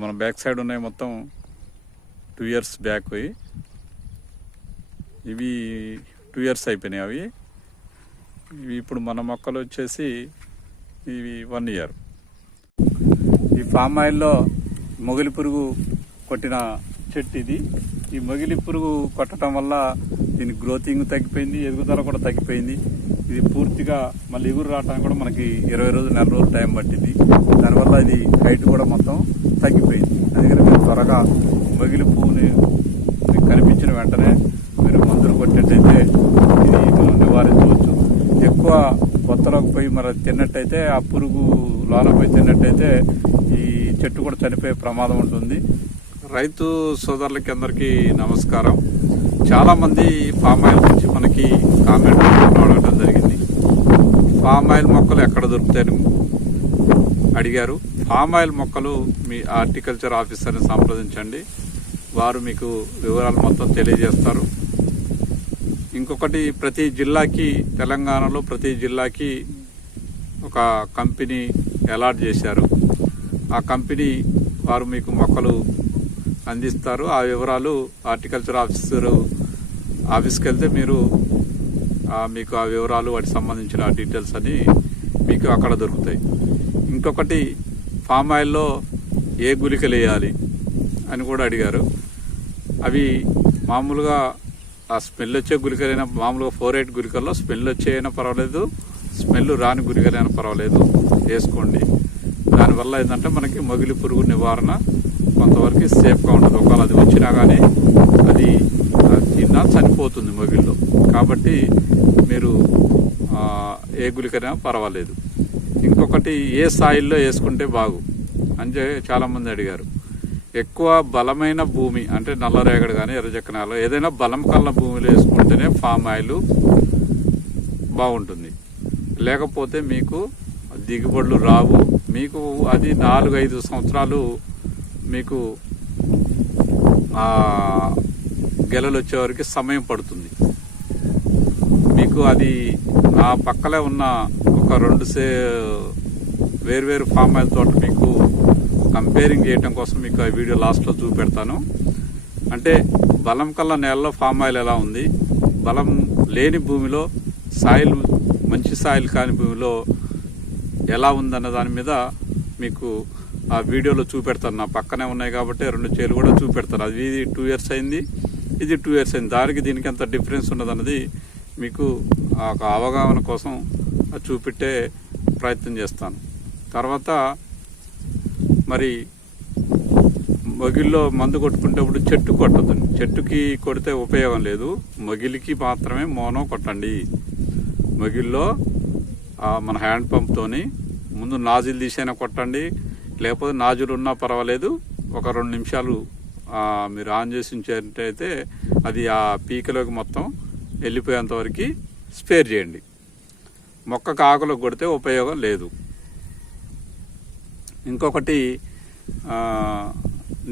మన back side ఉన్నాయి మొత్తం టూ ఇయర్స్ బ్యాక్ పోయి ఇవి టూ ఇయర్స్ అయిపోయినాయి అవి. ఇవి ఇప్పుడు మన మొక్కలు వచ్చేసి ఇవి వన్ ఇయర్. ఈ ఫామ్ ఆయిల్లో మొగిలి పురుగు కొట్టిన చెట్టు ఇది. ఈ మొగిలి పురుగు కొట్టడం వల్ల దీని గ్రోతింగ్ తగ్గిపోయింది ఎదుగుదల కూడా తగ్గిపోయింది. ఇది పూర్తిగా మళ్ళీ ఎగురు రావడానికి కూడా మనకి ఇరవై రోజులు నెల రోజులు టైం పట్టింది. దానివల్ల ఇది హైట్ కూడా మొత్తం తగ్గిపోయింది. అందుకని మీరు త్వరగా మగిలి పువ్వుని మీకు కనిపించిన వెంటనే మీరు మందులు కొట్టినట్టయితే ఇది నివారించవచ్చు. ఎక్కువ కొత్తలోకి పోయి మరి తిన్నట్టయితే ఆ పురుగు లోనపోయి తిన్నట్టయితే ఈ చెట్టు కూడా చనిపోయే ప్రమాదం ఉంటుంది. రైతు సోదరులకి అందరికీ నమస్కారం. చాలామంది పామాయిల్ ఆయిల్ గురించి మనకి కామెంట్ అడగడం జరిగింది. పామాయిల్ ఆయిల్ మొక్కలు ఎక్కడ దొరుకుతాయని అడిగారు. ఫామ్ ఆయిల్ మొక్కలు మీ హార్టికల్చర్ ఆఫీసర్ని సంప్రదించండి. వారు మీకు వివరాలు మొత్తం తెలియజేస్తారు. ఇంకొకటి ప్రతి జిల్లాకి తెలంగాణలో ప్రతి జిల్లాకి ఒక కంపెనీ అలాట్ చేశారు. ఆ కంపెనీ వారు మీకు మొక్కలు అందిస్తారు. ఆ వివరాలు హార్టికల్చర్ ఆఫీసర్ ఆఫీస్కి వెళ్తే మీరు మీకు ఆ వివరాలు వాటికి సంబంధించిన డీటెయిల్స్ అని మీకు అక్కడ దొరుకుతాయి. ఇంకొకటి ఫామ్ ఆయిల్లో ఏ గుళికలు వేయాలి అని కూడా అడిగారు. అవి మామూలుగా ఆ స్మెల్ వచ్చే గుళికలైనా మామూలుగా ఫోర్ ఎయిట్ గుళికల్లో స్మెల్ వచ్చేయైనా పర్వాలేదు స్మెల్ రాని గుళికలైనా పర్వాలేదు. వేసుకోండి. దానివల్ల ఏంటంటే మనకి మగిలి పురుగు నివారణ కొంతవరకు సేఫ్గా ఉంటుంది. ఒకవేళ అది వచ్చినా కానీ అది తిన్నా చనిపోతుంది మగిలిలో. కాబట్టి మీరు ఏ గుళికైనా పర్వాలేదు. ఒకటి ఏ సాయిల్లో వేసుకుంటే బాగు అంటే చాలామంది అడిగారు. ఎక్కువ బలమైన భూమి అంటే నల్లరేగడు కానీ ఎర్రజక్కనాలు ఏదైనా బలం కల్ల భూమిలో వేసుకుంటేనే ఫామ్ ఆయిల్ బాగుంటుంది. లేకపోతే మీకు దిగుబడులు రావు. మీకు అది నాలుగు ఐదు సంవత్సరాలు మీకు గెలలు వచ్చేవరకు సమయం పడుతుంది. మీకు అది నా పక్కలే ఉన్న ఒక రెండు సే వేరువేరు ఫామ్ ఆయిల్ తోట మీకు కంపేరింగ్ చేయడం కోసం మీకు ఆ వీడియో లాస్ట్లో చూపెడతాను. అంటే బలం కల్ల నేలలో ఫామ్ ఆయిల్ ఎలా ఉంది? బలం లేని భూమిలో సాయిల్ మంచి సాయిల్ కాని భూమిలో ఎలా ఉందన్న దాని మీద మీకు ఆ వీడియోలో చూపెడతాను. నా పక్కనే ఉన్నాయి కాబట్టి రెండు చేలు కూడా చూపెడతాను. అది ఇది టూ ఇయర్స్ అయింది. ఇది టూ ఇయర్స్ అయింది. దానికి దీనికి ఎంత డిఫరెన్స్ ఉన్నదన్నది మీకు ఆ ఒక అవగాహన కోసం చూపెట్టే ప్రయత్నం చేస్తాను. తర్వాత మరి మగిలిలో మందు కొట్టుకునేటప్పుడు చెట్టు కొట్టదు చెట్టుకి కొడితే ఉపయోగం లేదు. మగిలికి మాత్రమే మోనో కొట్టండి. మగిలిలో మన హ్యాండ్ పంప్తోని ముందు నాజిల్ తీసైనా కొట్టండి. లేకపోతే నాజులు ఉన్నా పర్వాలేదు. ఒక రెండు నిమిషాలు మీరు ఆన్ చేసి ఉంచేటైతే అది ఆ పీకలోకి మొత్తం వెళ్ళిపోయేంత వరకు స్పేర్ చేయండి. మొక్కకు ఆకులకు కొడితే ఉపయోగం లేదు. ఇంకొకటి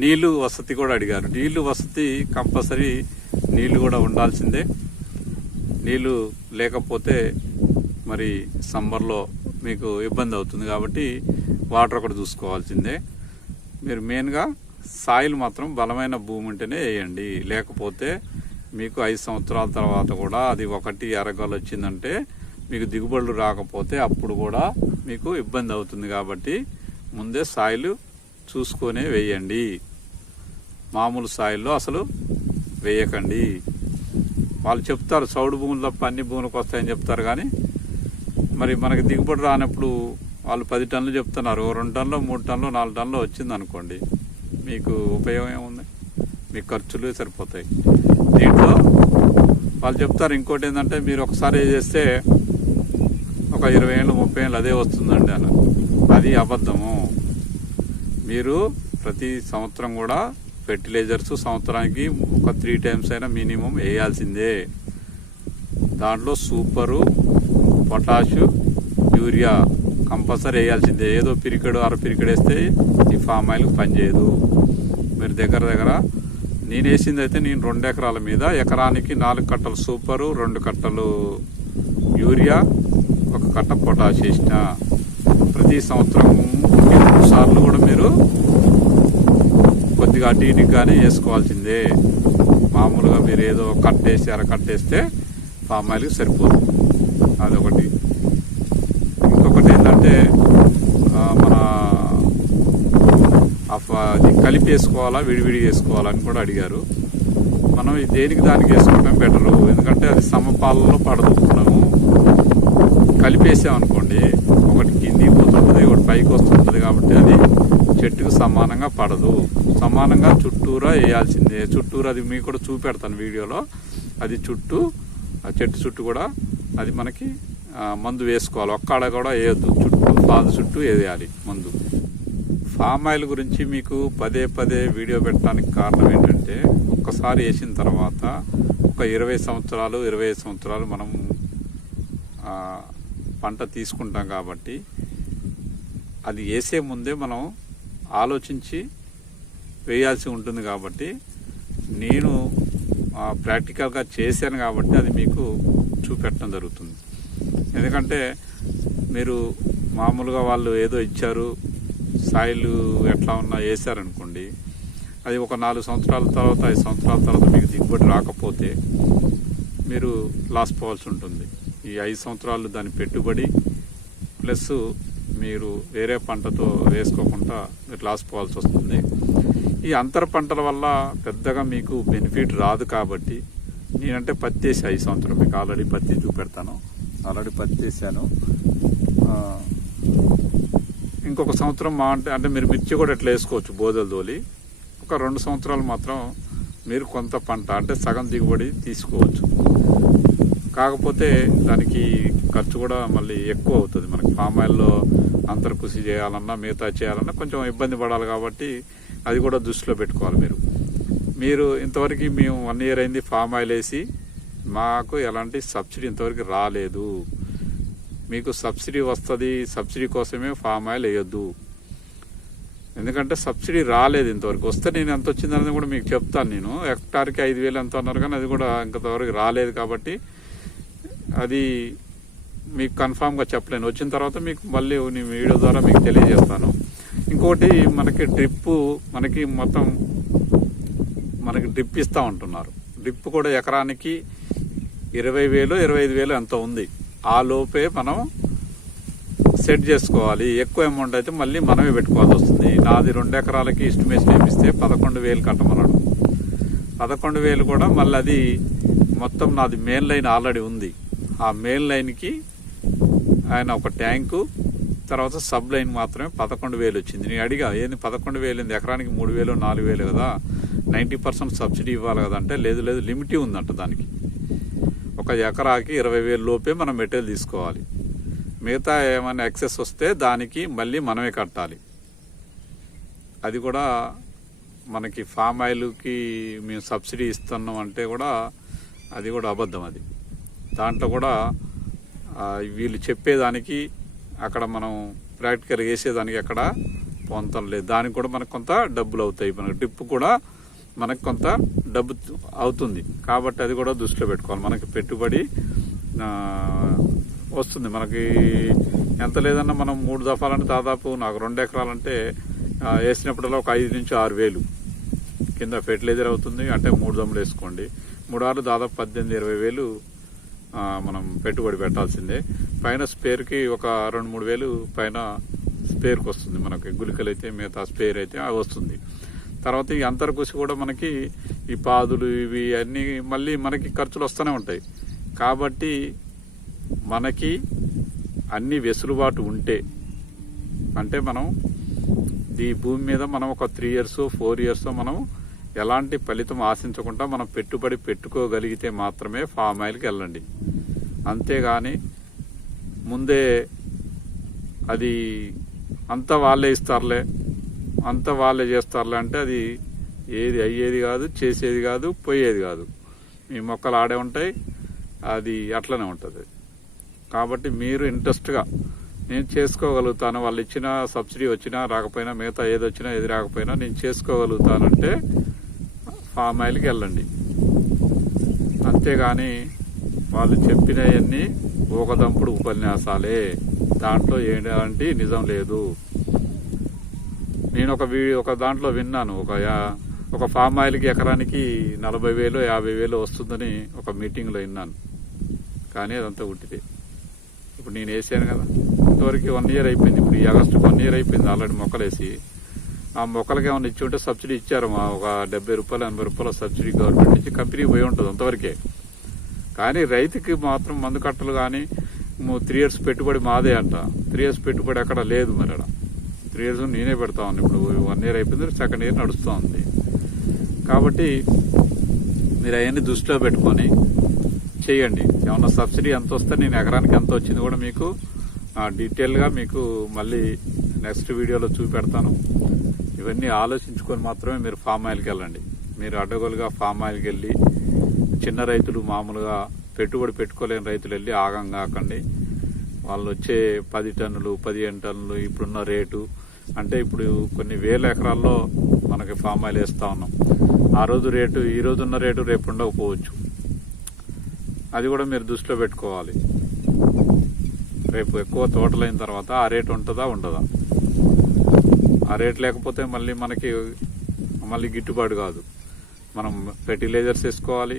నీళ్ళు వసతి కూడా అడిగారు. నీళ్ళు వసతి కంపల్సరీ నీళ్ళు కూడా ఉండాల్సిందే. నీళ్ళు లేకపోతే మరి సమ్మర్లో మీకు ఇబ్బంది అవుతుంది కాబట్టి వాటర్ ఒకటి చూసుకోవాల్సిందే. మీరు మెయిన్గా సాయిల్ మాత్రం బలమైన భూమి ఉంటేనే వేయండి. లేకపోతే మీకు ఐదు సంవత్సరాల తర్వాత కూడా అది ఒకటి ఎరగలు వచ్చిందంటే మీకు దిగుబడులు రాకపోతే అప్పుడు కూడా మీకు ఇబ్బంది అవుతుంది కాబట్టి ముందే సాయిల్ చూసుకొనే వేయండి. మామూలు సాయిల్లో అసలు వేయకండి. వాళ్ళు చెప్తారు చౌడు భూములు తప్ప అన్ని భూములకు వస్తాయని చెప్తారు కానీ మరి మనకి దిగుబడి రానప్పుడు వాళ్ళు పది టన్నులు చెప్తున్నారు. రెండు టన్నులు మూడు టన్నులు నాలుగు టన్నులు వచ్చింది అనుకోండి మీకు ఉపయోగం ఏముంది? మీ ఖర్చులు సరిపోతాయి. దీంట్లో వాళ్ళు చెప్తారు ఇంకోటి ఏంటంటే మీరు ఒకసారి చేస్తే ఒక ఇరవై ఏళ్ళు ముప్పై ఏళ్ళు అదే వస్తుందండి అలా అది అబద్ధము. మీరు ప్రతి సంవత్సరం కూడా ఫెర్టిలైజర్స్ సంవత్సరానికి ఒక త్రీ టైమ్స్ అయినా మినిమం వేయాల్సిందే. దాంట్లో సూపరు పొటాషు యూరియా కంపల్సరీ వేయాల్సిందే. ఏదో పిరికెడు అర పిరికెడు వేస్తే ఈ ఫామ్ ఆయిల్ పనిచేయదు. మీరు దగ్గర దగ్గర నేను వేసింది అయితే నేను రెండు ఎకరాల మీద ఎకరానికి నాలుగు కట్టలు సూపరు రెండు కట్టలు యూరియా ఒక కట్ట పొటాష్ వేసిన. ప్రతి సంవత్సరం సార్లు కూడా మీరు కొద్దిగా అటు ఇటుకి కానీ వేసుకోవాల్సిందే. మామూలుగా మీరు ఏదో కట్టేసి అర కట్టేస్తే పామ్ ఆయిల్కి సరిపోదు. అదొకటి. ఇంకొకటి ఏంటంటే మన ఆ ఫ- అది కలిపి వేసుకోవాలా విడివిడి వేసుకోవాలా అని కూడా అడిగారు. మనం దేనికి దానికి వేసుకోవడం బెటరు? ఎందుకంటే అది సమపాలలో పడదు. మనము కలిపేసామనుకోండి ఒకటి కిందికి పోతుంటుంది ఒకటి పైకి వస్తుంటుంది కాబట్టి అది చెట్టుకు సమానంగా పడదు. సమానంగా చుట్టూరా వేయాల్సిందే. చుట్టూరా అది మీకు కూడా చూపెడతాను వీడియోలో. అది చుట్టూ ఆ చెట్టు చుట్టూ కూడా అది మనకి మందు వేసుకోవాలి. ఒక్కడ కూడా వేయద్దు. చుట్టూ పాదు చుట్టూ వేయాలి మందు. ఫామ్ ఆయిల్ గురించి మీకు పదే పదే వీడియో పెట్టడానికి కారణం ఏంటంటే ఒక్కసారి వేసిన తర్వాత ఒక ఇరవై సంవత్సరాలు ఇరవై సంవత్సరాలు మనం పంట తీసుకుంటాం కాబట్టి అది వేసే ముందే మనం ఆలోచించి వేయాల్సి ఉంటుంది కాబట్టి నేను ఆ, ప్రాక్టికల్గా చేశాను కాబట్టి అది మీకు చూపెట్టడం జరుగుతుంది. ఎందుకంటే మీరు మామూలుగా వాళ్ళు ఏదో ఇచ్చారు సాయిలు ఎట్లా ఉన్నా వేసారనుకోండి అది ఒక నాలుగు సంవత్సరాల తర్వాత ఐదు సంవత్సరాల తర్వాత మీకు దిగుబడి రాకపోతే మీరు లాస్ పోవాల్సి ఉంటుంది. ఈ ఐదు సంవత్సరాలు దాని పెట్టుబడి ప్లస్ మీరు వేరే పంటతో వేసుకోకుండా మీరు లాస్ పోవాల్సి వస్తుంది. ఈ అంతర పంటల వల్ల పెద్దగా మీకు బెనిఫిట్ రాదు కాబట్టి నేనంటే పత్తి వేసి ఐదు సంవత్సరం మీకు ఆల్రెడీ పత్తి చూపెడతాను. ఆల్రెడీ పత్తి వేసాను. ఇంకొక సంవత్సరం మా అంటే అంటే మీరు మిర్చి కూడా ఎట్లా వేసుకోవచ్చు బోధలు తోలి? ఒక రెండు సంవత్సరాలు మాత్రం మీరు కొంత పంట అంటే సగం దిగుబడి తీసుకోవచ్చు. కాకపోతే దానికి ఖర్చు కూడా మళ్ళీ ఎక్కువ అవుతుంది. మనకి పామ్ ఆయిల్లో అంతర్కృషి చేయాలన్నా మిగతా చేయాలన్నా కొంచెం ఇబ్బంది పడాలి కాబట్టి అది కూడా దృష్టిలో పెట్టుకోవాలి మీరు. మీరు ఇంతవరకు మేము వన్ ఇయర్ అయింది ఫామ్ ఆయిల్ వేసి మాకు ఎలాంటి సబ్సిడీ ఇంతవరకు రాలేదు. మీకు సబ్సిడీ వస్తుంది సబ్సిడీ కోసమే ఫామ్ ఆయిల్ వేయొద్దు. ఎందుకంటే సబ్సిడీ రాలేదు ఇంతవరకు. వస్తే నేను ఎంత వచ్చిందనేది కూడా మీకు చెప్తాను నేను. హెక్టార్కి ఐదు వేలు ఎంత అన్నారు కానీ అది కూడా ఇంతవరకు రాలేదు కాబట్టి అది మీకు కన్ఫామ్గా చెప్పలేను. వచ్చిన తర్వాత మీకు మళ్ళీ నేను వీడియో ద్వారా మీకు తెలియజేస్తాను. ఇంకోటి మనకి డ్రిప్ మనకి మొత్తం మనకి డ్రిప్ ఇస్తూ ఉంటున్నారు. డ్రిప్ కూడా ఎకరానికి ఇరవై వేలు ఇరవై ఐదు వేలు ఎంత ఉంది. ఆ లోపే మనం సెట్ చేసుకోవాలి. ఎక్కువ అమౌంట్ అయితే మళ్ళీ మనమే పెట్టుకోవాల్సి వస్తుంది. నాది రెండు ఎకరాలకి ఎస్టిమేషన్ వేపిస్తే పదకొండు వేలు కట్టమన్నాడు. పదకొండు వేలు కూడా మళ్ళీ అది మొత్తం నాది మెయిన్ లైన్ ఆల్రెడీ ఉంది. ఆ మెయిన్ లైన్కి ఆయన ఒక ట్యాంకు తర్వాత సబ్ లైన్ మాత్రమే పదకొండు వేలు వచ్చింది. నేను అడిగా ఏంది పదకొండు వేలు ఏంది? ఎకరానికి మూడు వేలు నాలుగు వేలు కదా? నైంటీ పర్సెంట్ సబ్సిడీ ఇవ్వాలి కదా? అంటే లేదు లేదు లిమిట్ ఉందంట దానికి. ఒక ఎకరాకి ఇరవై వేలు లోపే మనం మెటీరియల్ తీసుకోవాలి. మిగతా ఏమైనా ఎక్సెస్ వస్తే దానికి మళ్ళీ మనమే కట్టాలి. అది కూడా మనకి ఫామ్ ఆయిల్కి మేము సబ్సిడీ ఇస్తున్నాం అంటే కూడా అది కూడా అబద్ధం అది. దాంట్లో కూడా వీళ్ళు చెప్పేదానికి అక్కడ మనం ప్రాక్టికల్ వేసేదానికి అక్కడ పొంతం లేదు. దానికి కూడా మనకు కొంత డబ్బులు అవుతాయి. మనకు డిప్ కూడా మనకు కొంత డబ్బు అవుతుంది. కాబట్టి అది కూడా దృష్టిలో పెట్టుకోవాలి. మనకి పెట్టుబడి వస్తుంది. మనకి ఎంత లేదన్నా మనం మూడు దఫాలంటే దాదాపు నాకు రెండు ఎకరాలంటే వేసినప్పుడల్లా ఒక ఐదు నుంచి ఆరు వేలు కింద ఫెర్టిలైజర్ అవుతుంది. అంటే మూడు దమ్ములు వేసుకోండి. మూడు ఆరు దాదాపు పద్దెనిమిది ఇరవై వేలు మనం పెట్టుబడి పెట్టాల్సిందే. పైన స్పేర్కి ఒక రెండు మూడు వేలు పైన స్పేర్కి వస్తుంది. మనకి గులికలు అయితే మిగతా స్పేర్ అయితే అవి వస్తుంది. తర్వాత ఈ అంతర్కృషి కూడా మనకి ఈ పాదులు ఇవి అన్నీ మళ్ళీ మనకి ఖర్చులు వస్తూనే ఉంటాయి. కాబట్టి మనకి అన్ని వెసులుబాటు ఉంటే అంటే మనం ఈ భూమి మీద మనం ఒక త్రీ ఇయర్స్ ఫోర్ ఇయర్స్ మనం ఎలాంటి ఫలితం ఆశించకుండా మనం పెట్టుబడి పెట్టుకోగలిగితే మాత్రమే ఫామ్ ఆయిల్కి వెళ్ళండి. అంతేగాని ముందే అది అంతా వాళ్ళే ఇస్తారులే అంతా వాళ్ళే చేస్తారులే అంటే అది ఏది అయ్యేది కాదు చేసేది కాదు పోయేది కాదు. మీ మొక్కలు ఆడే ఉంటాయి అది అట్లనే ఉంటుంది. కాబట్టి మీరు ఇంట్రెస్ట్గా నేను చేసుకోగలుగుతాను వాళ్ళు ఇచ్చిన సబ్సిడీ వచ్చినా రాకపోయినా మిగతా ఏది వచ్చినా ఏది రాకపోయినా నేను చేసుకోగలుగుతానంటే ఫామ్ ఆయిల్కి వెళ్ళండి. అంతేగాని వాళ్ళు చెప్పినవన్నీ ఊకదంపుడు ఉపన్యాసాలే. దాంట్లో ఏంటి నిజం లేదు. నేను ఒక వీ ఒక దాంట్లో విన్నాను. ఒక ఒక ఫామ్ ఆయిల్కి ఎకరానికి నలభై వేలు యాభై వేలు వస్తుందని ఒక మీటింగ్లో విన్నాను. కానీ అదంతా ఉట్టిదే. ఇప్పుడు నేను వేసాను కదా. ఇంతవరకు వన్ ఇయర్ అయిపోయింది. ఇప్పుడు ఈ ఆగస్టు వన్ ఇయర్ అయిపోయింది ఆల్రెడీ మొక్కలేసి. ఆ మొక్కలకి ఏమైనా ఇచ్చి ఉంటే సబ్సిడీ ఇచ్చారు మా ఒక డెబ్బై రూపాయలు ఎనభై రూపాయల సబ్సిడీ గవర్నమెంట్ నుంచి కంపెనీ పోయి ఉంటుంది అంతవరకే. కానీ రైతుకి మాత్రం మందు కట్టలు కానీ త్రీ ఇయర్స్ పెట్టుబడి మాదే అంట. త్రీ ఇయర్స్ పెట్టుబడి అక్కడ లేదు మరి అక్కడ త్రీ ఇయర్స్ నేనే పెడతా ఉన్నాను ఇప్పుడు వన్ ఇయర్ అయిపోయింది సెకండ్ ఇయర్ నడుస్తూ ఉంది. కాబట్టి మీరు అవన్నీ దృష్టిలో పెట్టుకొని చేయండి. ఏమన్నా సబ్సిడీ ఎంత వస్తే నేను ఎకరానికి ఎంత వచ్చింది కూడా మీకు ఆ, డీటెయిల్గా మీకు మళ్ళీ నెక్స్ట్ వీడియోలో చూపెడతాను. ఇవన్నీ ఆలోచించుకొని మాత్రమే మీరు ఫామ్ ఆయిల్కి వెళ్ళండి. మీరు అడ్డగోలుగా ఫామ్ ఆయిల్కి వెళ్ళి చిన్న రైతులు మామూలుగా పెట్టుబడి పెట్టుకోలేని రైతులు వెళ్ళి ఆగం కాకండి. వాళ్ళు వచ్చే పది టన్నులు పదిహేను టన్నులు ఇప్పుడున్న రేటు. అంటే ఇప్పుడు కొన్ని వేల ఎకరాల్లో మనకి ఫామ్ ఆయిల్ వేస్తా ఉన్నాం. ఆ రోజు రేటు ఈ రోజున్న రేటు రేపు ఉండకపోవచ్చు. అది కూడా మీరు దృష్టిలో పెట్టుకోవాలి. రేపు ఎక్కువ తోటలైన తర్వాత ఆ రేటు ఉంటుందా ఉండదా? ఆ రేట్ లేకపోతే మళ్ళీ మనకి మళ్ళీ గిట్టుబాటు కాదు. మనం ఫెర్టిలైజర్స్ వేసుకోవాలి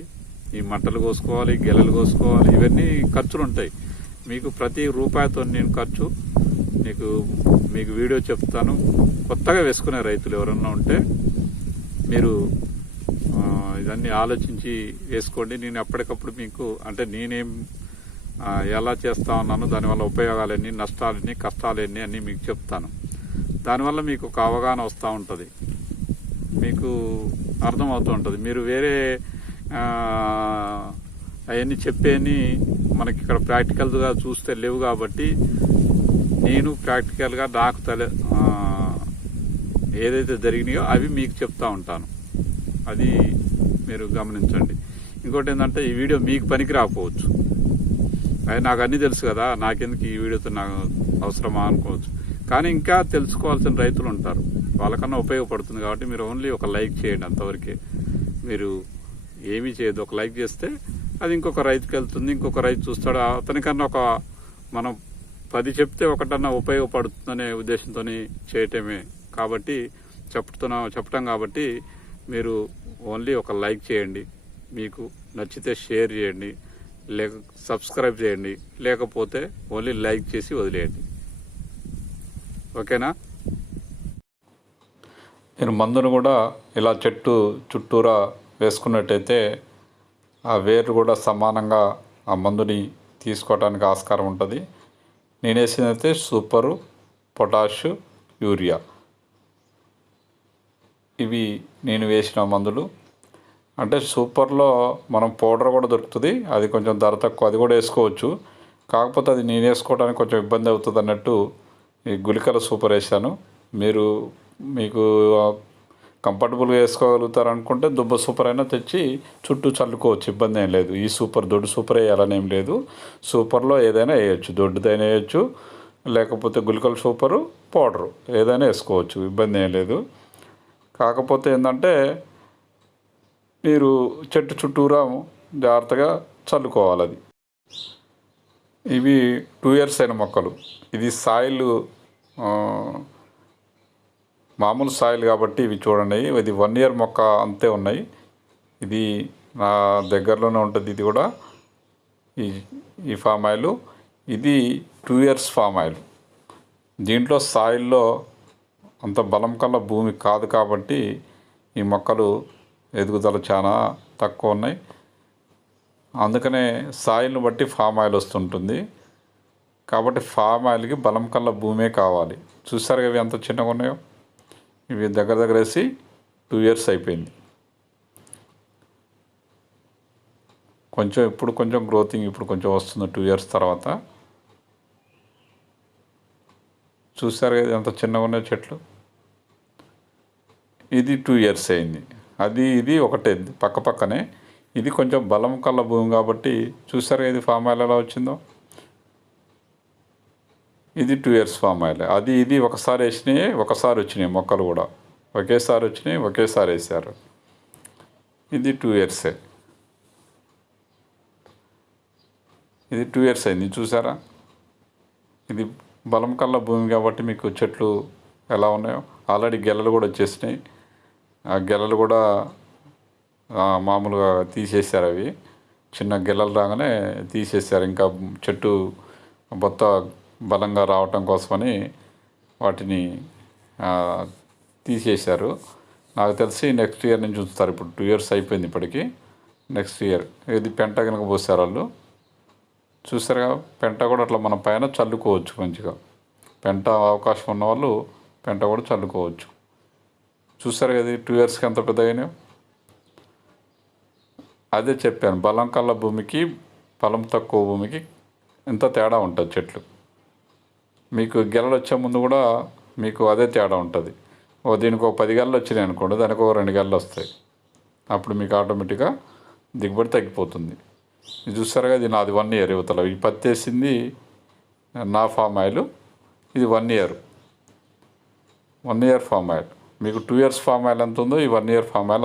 ఈ మంటలు కోసుకోవాలి గెలలు కోసుకోవాలి ఇవన్నీ ఖర్చులు ఉంటాయి. మీకు ప్రతి రూపాయితో నేను ఖర్చు. మీకు మీకు వీడియో చెప్తాను. కొత్తగా వేసుకునే రైతులు ఎవరన్నా ఉంటే మీరు ఇదన్నీ ఆలోచించి వేసుకోండి. నేను ఎప్పటికప్పుడు మీకు అంటే నేనేం ఎలా చేస్తా ఉన్నాను దానివల్ల ఉపయోగాలన్నీ నష్టాలన్నీ కష్టాలన్నీ అన్నీ మీకు చెప్తాను. దానివల్ల మీకు ఒక అవగాహన వస్తూ ఉంటుంది. మీకు అర్థమవుతూ ఉంటుంది. మీరు వేరే అవన్నీ చెప్పేని మనకి ఇక్కడ ప్రాక్టికల్గా చూస్తే లేవు కాబట్టి నేను ప్రాక్టికల్గా నాకు తల ఏదైతే జరిగినాయో అవి మీకు చెప్తా ఉంటాను. అది మీరు గమనించండి. ఇంకోటి ఏంటంటే ఈ వీడియో మీకు పనికి రాకపోవచ్చు. అది నాకు అన్నీ తెలుసు కదా నాకెందుకు ఈ వీడియోతో నాకు అవసరమా అనుకోవచ్చు. కానీ ఇంకా తెలుసుకోవాల్సిన రైతులు ఉంటారు. వాళ్ళకన్నా ఉపయోగపడుతుంది కాబట్టి మీరు ఓన్లీ ఒక లైక్ చేయండి అంతవరకే. మీరు ఏమీ చేయదు ఒక లైక్ చేస్తే అది ఇంకొక రైతుకి వెళ్తుంది. ఇంకొక రైతు చూస్తాడు. అతనికన్నా ఒక మనం పది చెప్తే ఒకటన్నా ఉపయోగపడుతుందనే ఉద్దేశంతో చేయటమే. కాబట్టి చెప్తున్నా చెప్పటం కాబట్టి మీరు ఓన్లీ ఒక లైక్ చేయండి. మీకు నచ్చితే షేర్ చేయండి. లేక సబ్స్క్రైబ్ చేయండి. లేకపోతే ఓన్లీ లైక్ చేసి వదిలేయండి. ఓకేనా? మీరు మందును కూడా ఇలా చెట్టు చుట్టూరా వేసుకున్నట్టయితే ఆ వేరు కూడా సమానంగా ఆ మందుని తీసుకోవడానికి ఆస్కారం ఉంటుంది. నేను వేసిందైతే సూపరు పొటాష్ యూరియా. ఇవి నేను వేసిన మందులు. అంటే సూపర్లో మనం పౌడర్ కూడా దొరుకుతుంది. అది కొంచెం ధర తక్కువ అది కూడా వేసుకోవచ్చు. కాకపోతే అది నేను వేసుకోవడానికి కొంచెం ఇబ్బంది అవుతుంది అన్నట్టు ఈ గుళికల సూపర్ వేసాను మీరు మీకు కంఫర్టబుల్గా వేసుకోగలుగుతారు అనుకుంటే దుబ్బ సూపర్ అయినా తెచ్చి చుట్టూ చల్లుకోవచ్చు ఇబ్బంది ఏం లేదు. ఈ సూపర్ దొడ్డు సూపర్ వేయాలని ఏం లేదు. సూపర్లో ఏదైనా వేయచ్చు దొడ్డుదైనా వేయచ్చు లేకపోతే గుళికల సూపరు పౌడరు ఏదైనా వేసుకోవచ్చు ఇబ్బంది ఏం లేదు. కాకపోతే ఏంటంటే మీరు చెట్టు చుట్టూరా జాగ్రత్తగా చల్లుకోవాలి అది. ఇవి టూ ఇయర్స్ అయిన మొక్కలు. ఇది సాయిల్ మామూలు సాయిల్ కాబట్టి ఇవి చూడండి. ఇది వన్ ఇయర్ మొక్క అంతే ఉన్నాయి. ఇది నా దగ్గరలోనే ఉంటుంది ఇది కూడా. ఈ ఈ ఫామ్ ఆయిల్. ఇది టూ ఇయర్స్ ఫామ్ ఆయిల్. దీంట్లో సాయిల్లో అంత బలం కల్లా భూమి కాదు కాబట్టి ఈ మొక్కలు ఎదుగుదల చాలా తక్కువ ఉన్నాయి. అందుకనే సాయిల్ని బట్టి ఫామ్ ఆయిల్ వస్తుంటుంది. కాబట్టి ఫామ్ ఆయిల్కి బలం కల్లా భూమే కావాలి. చూసారు ఇవి ఎంత చిన్నగా ఉన్నాయో? ఇవి దగ్గర దగ్గర వేసి టూ ఇయర్స్ అయిపోయింది. కొంచెం ఇప్పుడు కొంచెం గ్రోతింగ్ ఇప్పుడు కొంచెం వస్తుంది టూ ఇయర్స్ తర్వాత. చూసారు కదా ఎంత చిన్నగా ఉన్నాయి చెట్లు? ఇది టూ ఇయర్స్ అయింది. అది ఇది ఒకటే పక్క పక్కనే ఇది కొంచెం బలం కళ్ళ భూమి కాబట్టి చూసారు ఇది ఫామ్ ఆయిల్ ఎలా వచ్చిందో? ఇది టూ ఇయర్స్ ఫామ్ ఆయిల్ అది ఇది ఒకసారి వేసినాయి ఒకసారి వచ్చినాయి మొక్కలు కూడా. ఒకేసారి వచ్చినాయి ఒకేసారి వేసారు. ఇది టూ ఇయర్సే ఇది టూ ఇయర్స్ అయింది చూసారా? ఇది బలం కల్లా భూమి కాబట్టి మీకు చెట్లు ఎలా ఉన్నాయో? ఆల్రెడీ గెలలు కూడా వచ్చేసినాయి. ఆ గెలలు కూడా మామూలుగా తీసేశారు అవి. చిన్న గెలలు రాగానే తీసేశారు. ఇంకా చెట్టు బొత్త బలంగా రావటం కోసమని వాటిని తీసేశారు. నాకు తెలిసి నెక్స్ట్ ఇయర్ నుంచి ఉంచుతారు. ఇప్పుడు టూ ఇయర్స్ అయిపోయింది ఇప్పటికి. Next year. ఇది పెంట కనుక పోసారు వాళ్ళు. చూసారుగా పెంట కూడా అట్లా మన పైన చల్లుకోవచ్చు మంచిగా. పెంట అవకాశం ఉన్న వాళ్ళు పెంట కూడా చల్లుకోవచ్చు. చూసారు కదా టూ ఇయర్స్కి ఎంత పెద్ద అదే చెప్పాను బలం కళ్ళ భూమికి బలం తక్కువ భూమికి ఇంత తేడా ఉంటుంది చెట్లు. మీకు గెలలు వచ్చే ముందు కూడా మీకు అదే తేడా ఉంటుంది. ఓ దీనికి ఒక పది గెలలు వచ్చినాయి అనుకోండి దానికి ఒక రెండు గెలలు వస్తాయి. అప్పుడు మీకు ఆటోమేటిక్గా దిగుబడి తగ్గిపోతుంది. ఇది చూస్తారుగా ఇది నాది వన్ ఇయర్ యువతల ఈ పత్తి వేసింది నా ఫామ్ ఆయిల్ ఇది one year one year palm oil మీకు టూ ఇయర్స్ ఫామ్ ఆయిల్ ఎంత ఉందో ఈ వన్ ఇయర్ ఫామ్ ఆయిల్